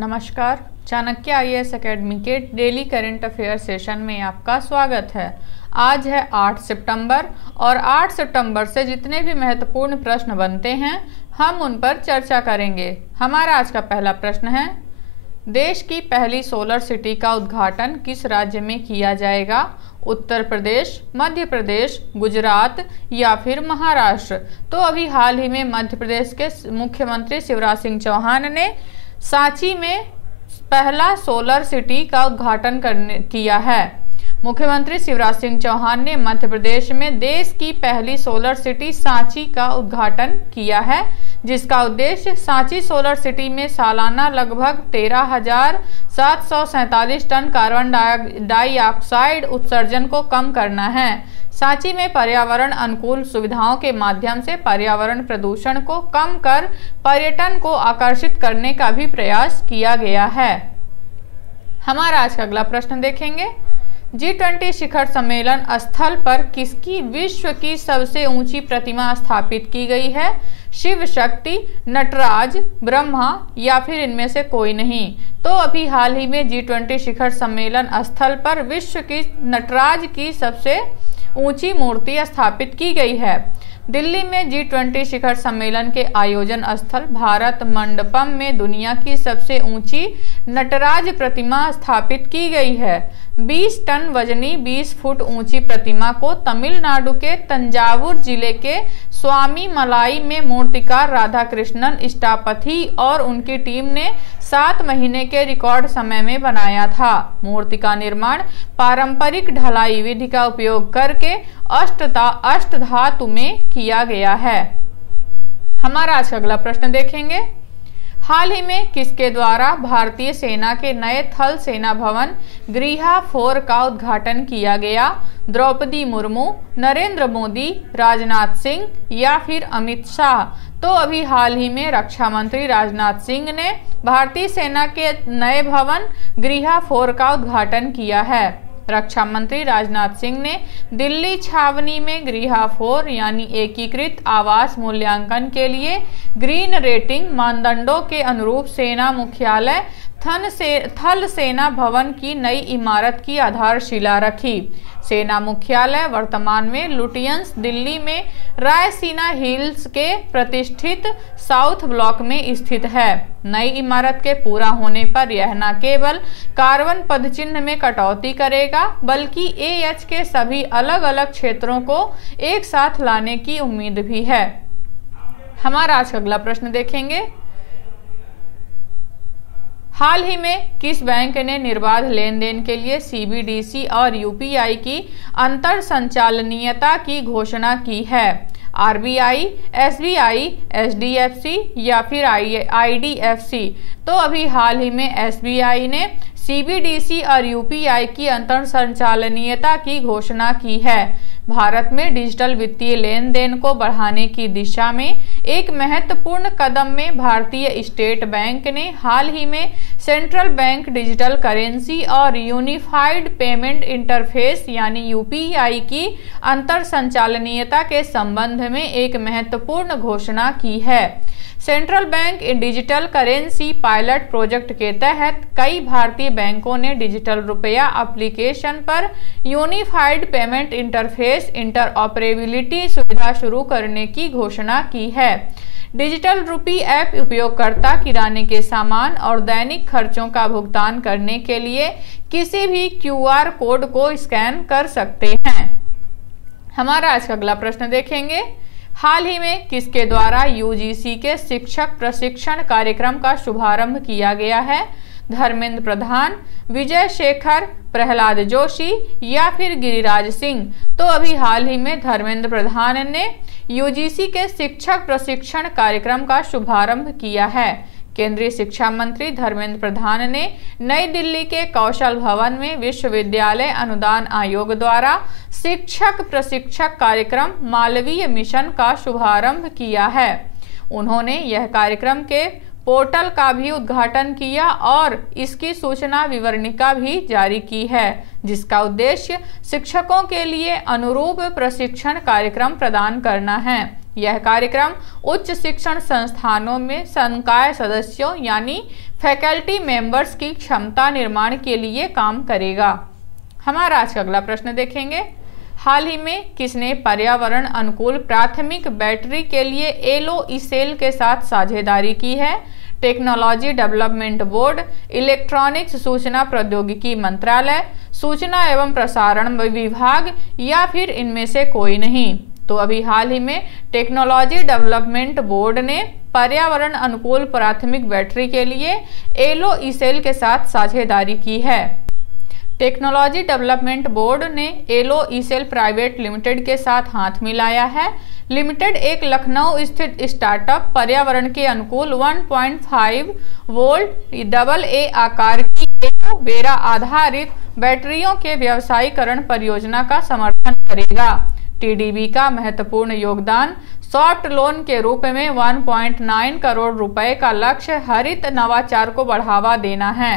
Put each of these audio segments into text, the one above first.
नमस्कार। Chanakya IAS academy के daily current affair session में आपका स्वागत है। आज है 8 सितंबर और 8 सितंबर से जितने भी महत्वपूर्ण प्रश्न बनते हैं हम उन पर चर्चा करेंगे। हमारा आज का पहला प्रश्न है, देश की पहली सोलर सिटी का उद्घाटन किस राज्य में किया जाएगा? उत्तर प्रदेश, मध्य प्रदेश, गुजरात या फिर महाराष्ट्र? तो अभी हाल ही में मध्य प्रदेश के मुख्यमंत्री शिवराज सिंह चौहान ने सांची में पहला सोलर सिटी का उद्घाटन किया है। मुख्यमंत्री शिवराज सिंह चौहान ने मध्य प्रदेश में देश की पहली सोलर सिटी सांची का उद्घाटन किया है, जिसका उद्देश्य सांची सोलर सिटी में सालाना लगभग 13,747 टन कार्बन डाइऑक्साइड उत्सर्जन को कम करना है। सांची में पर्यावरण अनुकूल सुविधाओं के माध्यम से पर्यावरण प्रदूषण को कम कर पर्यटन को आकर्षित करने का भी प्रयास किया गया है। हमारा आज का अगला प्रश्न देखेंगे, G20 शिखर सम्मेलन स्थल पर किसकी विश्व की सबसे ऊंची प्रतिमा स्थापित की गई है? शिव शक्ति, नटराज, ब्रह्मा या फिर इनमें से कोई नहीं? तो अभी हाल ही में G20 शिखर सम्मेलन स्थल पर विश्व की नटराज की सबसे ऊंची मूर्ति स्थापित की गई है। दिल्ली में G20 शिखर सम्मेलन के आयोजन स्थल भारत मंडपम में दुनिया की सबसे ऊंची नटराज प्रतिमा स्थापित की गई है। 20 टन वजनी 20 फुट ऊंची प्रतिमा को तमिलनाडु के तंजावुर जिले के स्वामी मलाई में मूर्तिकार राधा कृष्णन स्टापथी और उनकी टीम ने 7 महीने के रिकॉर्ड समय में बनाया था। मूर्ति का निर्माण पारंपरिक ढलाई विधि का उपयोग करके अष्टधातु में किया गया है। हमारा आज का अगला प्रश्न देखेंगे, हाल ही में किसके द्वारा भारतीय सेना के नए थल सेना भवन गृहा 4 का उद्घाटन किया गया? द्रौपदी मुर्मू, नरेंद्र मोदी, राजनाथ सिंह या फिर अमित शाह? तो अभी हाल ही में रक्षा मंत्री राजनाथ सिंह ने भारतीय सेना के नए भवन गृहा 4 का उद्घाटन किया है। रक्षा मंत्री राजनाथ सिंह ने दिल्ली छावनी में गृहा 4 यानी एकीकृत आवास मूल्यांकन के लिए ग्रीन रेटिंग मानदंडों के अनुरूप सेना मुख्यालय थल सेना भवन की नई इमारत की आधारशिला रखी। सेना मुख्यालय वर्तमान में लुटियंस दिल्ली में रायसीना हिल्स के प्रतिष्ठित साउथ ब्लॉक में स्थित है। नई इमारत के पूरा होने पर यह न केवल कार्बन पदचिह्न में कटौती करेगा बल्कि AH के सभी अलग अलग क्षेत्रों को एक साथ लाने की उम्मीद भी है। हमारा आज का अगला प्रश्न देखेंगे, हाल ही में किस बैंक ने निर्बाध लेन देन के लिए CBDC और UPI की अंतर संचालनीयता की घोषणा की है? RBI, SBI, HDFC या फिर IDFC? तो अभी हाल ही में SBI ने CBDC और UPI की अंतर संचालनीयता की घोषणा की है। भारत में डिजिटल वित्तीय लेन देन को बढ़ाने की दिशा में एक महत्वपूर्ण कदम में भारतीय स्टेट बैंक ने हाल ही में सेंट्रल बैंक डिजिटल करेंसी और यूनिफाइड पेमेंट इंटरफेस यानी UPI की अंतर संचालनीयता के संबंध में एक महत्वपूर्ण घोषणा की है। Central bank digital currency pilot project के तहत कई भारतीय बैंकों ने डिजिटल रुपया एप्लीकेशन पर यूनिफाइड पेमेंट इंटरफेस इंटरऑपरेबिलिटी सुविधा शुरू करने की घोषणा की है। डिजिटल रुपी ऐप उपयोगकर्ता किराने के सामान और दैनिक खर्चों का भुगतान करने के लिए किसी भी QR कोड को स्कैन कर सकते हैं। हमारा आज का अगला प्रश्न देखेंगे, हाल ही में किसके द्वारा UGC के शिक्षक प्रशिक्षण कार्यक्रम का शुभारंभ किया गया है? धर्मेंद्र प्रधान, विजय शेखर, प्रहलाद जोशी या फिर गिरिराज सिंह? तो अभी हाल ही में धर्मेंद्र प्रधान ने UGC के शिक्षक प्रशिक्षण कार्यक्रम का शुभारंभ किया है। केंद्रीय शिक्षा मंत्री धर्मेंद्र प्रधान ने नई दिल्ली के कौशल भवन में विश्वविद्यालय अनुदान आयोग द्वारा शिक्षक प्रशिक्षक कार्यक्रम मालवीय मिशन का शुभारंभ किया है। उन्होंने यह कार्यक्रम के पोर्टल का भी उद्घाटन किया और इसकी सूचना विवरणिका भी जारी की है, जिसका उद्देश्य शिक्षकों के लिए अनुरूप प्रशिक्षण कार्यक्रम प्रदान करना है। यह कार्यक्रम उच्च शिक्षण संस्थानों में संकाय सदस्यों यानी फैकल्टी मेंबर्स की क्षमता निर्माण के लिए काम करेगा। हमारा आज का अगला प्रश्न देखेंगे। हाल ही में किसने पर्यावरण अनुकूल प्राथमिक बैटरी के लिए एलो इसेल के साथ साझेदारी की है? टेक्नोलॉजी डेवलपमेंट बोर्ड, इलेक्ट्रॉनिक्स सूचना प्रौद्योगिकी मंत्रालय, सूचना एवं प्रसारण विभाग या फिर इनमें से कोई नहीं। तो अभी हाल ही में टेक्नोलॉजी डेवलपमेंट बोर्ड ने पर्यावरण अनुकूल प्राथमिक बैटरी के लिए एलो इसेल के साथ साझेदारी की है। टेक्नोलॉजी डेवलपमेंट बोर्ड ने एलो इसेल प्राइवेट लिमिटेड के साथ हाथ मिलाया है। लिमिटेड एक लखनऊ स्थित स्टार्टअप पर्यावरण के अनुकूल 1.5 वोल्ट AA आकार की एलो वेरा आधारित बैटरियों के व्यावसायीकरण परियोजना का समर्थन करेगा। टीडीबी का महत्वपूर्ण योगदान सॉफ्ट लोन के रूप में 1.9 करोड़ रुपए का लक्ष्य हरित नवाचार को बढ़ावा देना है।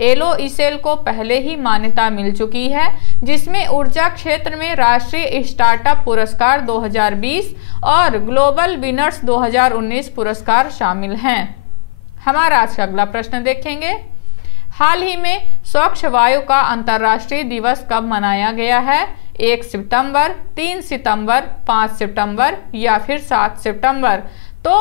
एलो इसेल को पहले ही मान्यता मिल चुकी है, जिसमें ऊर्जा क्षेत्र में राष्ट्रीय स्टार्टअप पुरस्कार 2020 और ग्लोबल विनर्स 2019 पुरस्कार शामिल हैं। हमारा आज का अगला प्रश्न देखेंगे। हाल ही में स्वच्छ वायु का अंतर्राष्ट्रीय दिवस कब मनाया गया है? 1 सितंबर, 3 सितंबर, 5 सितंबर या फिर 7 सितंबर। तो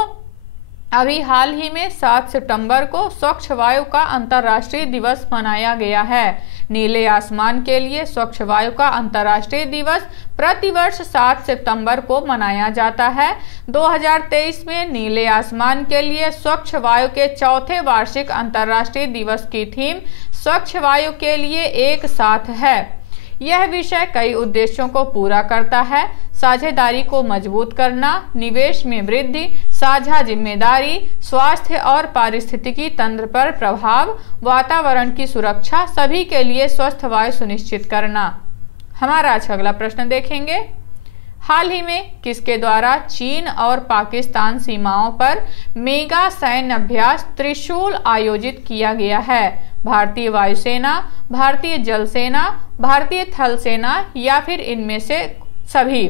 अभी हाल ही में 7 सितंबर को स्वच्छ वायु का अंतर्राष्ट्रीय दिवस मनाया गया है। नीले आसमान के लिए स्वच्छ वायु का अंतर्राष्ट्रीय दिवस प्रतिवर्ष 7 सितंबर को मनाया जाता है। 2023 में नीले आसमान के लिए स्वच्छ वायु के चौथे वार्षिक अंतर्राष्ट्रीय दिवस की थीम स्वच्छ वायु के लिए एक साथ है। यह विषय कई उद्देश्यों को पूरा करता है। साझेदारी को मजबूत करना, निवेश में वृद्धि, साझा जिम्मेदारी, स्वास्थ्य और पारिस्थितिकी तंत्र पर प्रभाव, वातावरण की सुरक्षा, सभी के लिए स्वस्थ वायु सुनिश्चित करना। हमारा आज अगला प्रश्न देखेंगे। हाल ही में किसके द्वारा चीन और पाकिस्तान सीमाओं पर मेगा सैन्य अभ्यास त्रिशूल आयोजित किया गया है? भारतीय वायुसेना, भारतीय जल सेना, भारतीय थल सेना या फिर इनमें से सभी।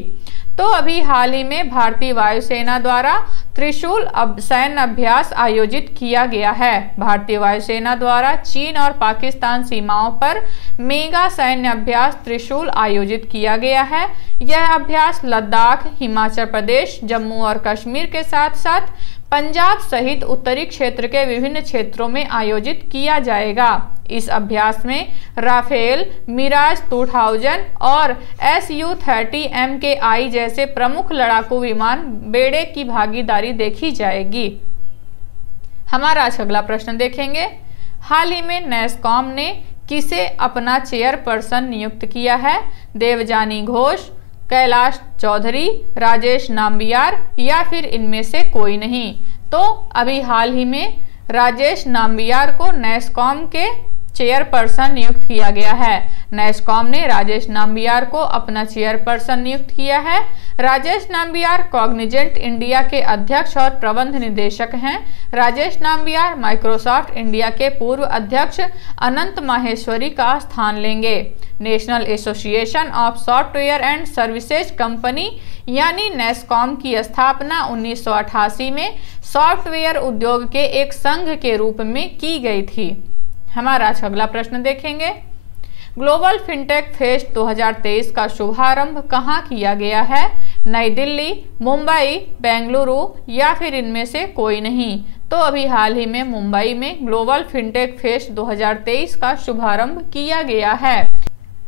तो अभी हाल ही में भारतीय वायुसेना द्वारा त्रिशूल सैन्य अभ्यास आयोजित किया गया है। भारतीय वायुसेना द्वारा चीन और पाकिस्तान सीमाओं पर मेगा सैन्य अभ्यास त्रिशूल आयोजित किया गया है। यह अभ्यास लद्दाख, हिमाचल प्रदेश, जम्मू और कश्मीर के साथ साथ पंजाब सहित उत्तरी क्षेत्र के विभिन्न क्षेत्रों में आयोजित किया जाएगा। इस अभ्यास में राफेल, मिराज 2000 और Su-30 MKI जैसे प्रमुख लड़ाकू विमान बेड़े की भागीदारी देखी जाएगी। हमारा आज अगला प्रश्न देखेंगे। हाल ही में नैसकॉम ने किसे अपना चेयरपर्सन नियुक्त किया है? देवजानी घोष, कैलाश चौधरी, राजेश नाम्बियार या फिर इनमें से कोई नहीं। तो अभी हाल ही में राजेश नाम्बियार को नैसकॉम के चेयरपर्सन नियुक्त किया गया है। नैसकॉम ने राजेश नाम्बियार को अपना चेयरपर्सन नियुक्त किया है। राजेश नाम्बियार कॉग्निजेंट इंडिया के अध्यक्ष और प्रबंध निदेशक हैं। राजेश नाम्बियार माइक्रोसॉफ्ट इंडिया के पूर्व अध्यक्ष अनंत माहेश्वरी का स्थान लेंगे। National association of software and services company यानी नैसकॉम की स्थापना 1988 में सॉफ्टवेयर उद्योग के एक संघ के रूप में की गई थी। हमारा अगला प्रश्न देखेंगे। ग्लोबल फिनटेक फेस्ट 2023 का शुभारंभ कहाँ किया गया है? नई दिल्ली, मुंबई, बेंगलुरु या फिर इनमें से कोई नहीं। तो अभी हाल ही में मुंबई में ग्लोबल फिनटेक फेस्ट 2023 का शुभारंभ किया गया है।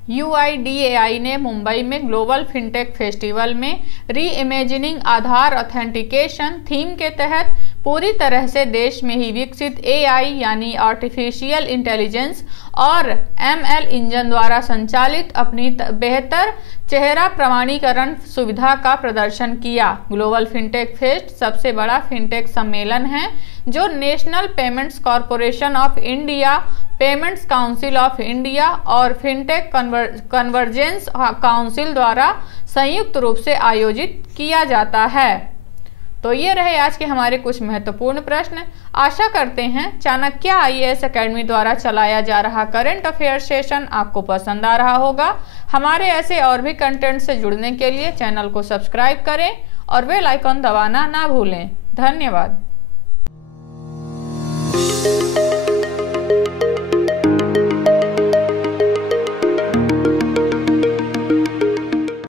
UIDAI ने मुंबई में ग्लोबल फिनटेक फेस्टिवल में री इमेजिनिंग आधार ऑथेंटिकेशन थीम के तहत पूरी तरह से देश में ही विकसित AI यानी आर्टिफिशियल इंटेलिजेंस और ML इंजन द्वारा संचालित अपनी बेहतर चेहरा प्रमाणीकरण सुविधा का प्रदर्शन किया। ग्लोबल फिनटेक फेस्ट सबसे बड़ा फिनटेक सम्मेलन है जो national payments corporation of India, payments council of India और फिनटेक कन्वर्जेंस काउंसिल द्वारा संयुक्त रूप से आयोजित किया जाता है। तो ये रहे आज के हमारे कुछ महत्वपूर्ण प्रश्न। आशा करते हैं चाणक्य IAS एकेडमी द्वारा चलाया जा रहा करंट अफेयर सेशन आपको पसंद आ रहा होगा। हमारे ऐसे और भी कंटेंट से जुड़ने के लिए चैनल को सब्सक्राइब करें और बेल आइकन दबाना ना भूलें। धन्यवाद।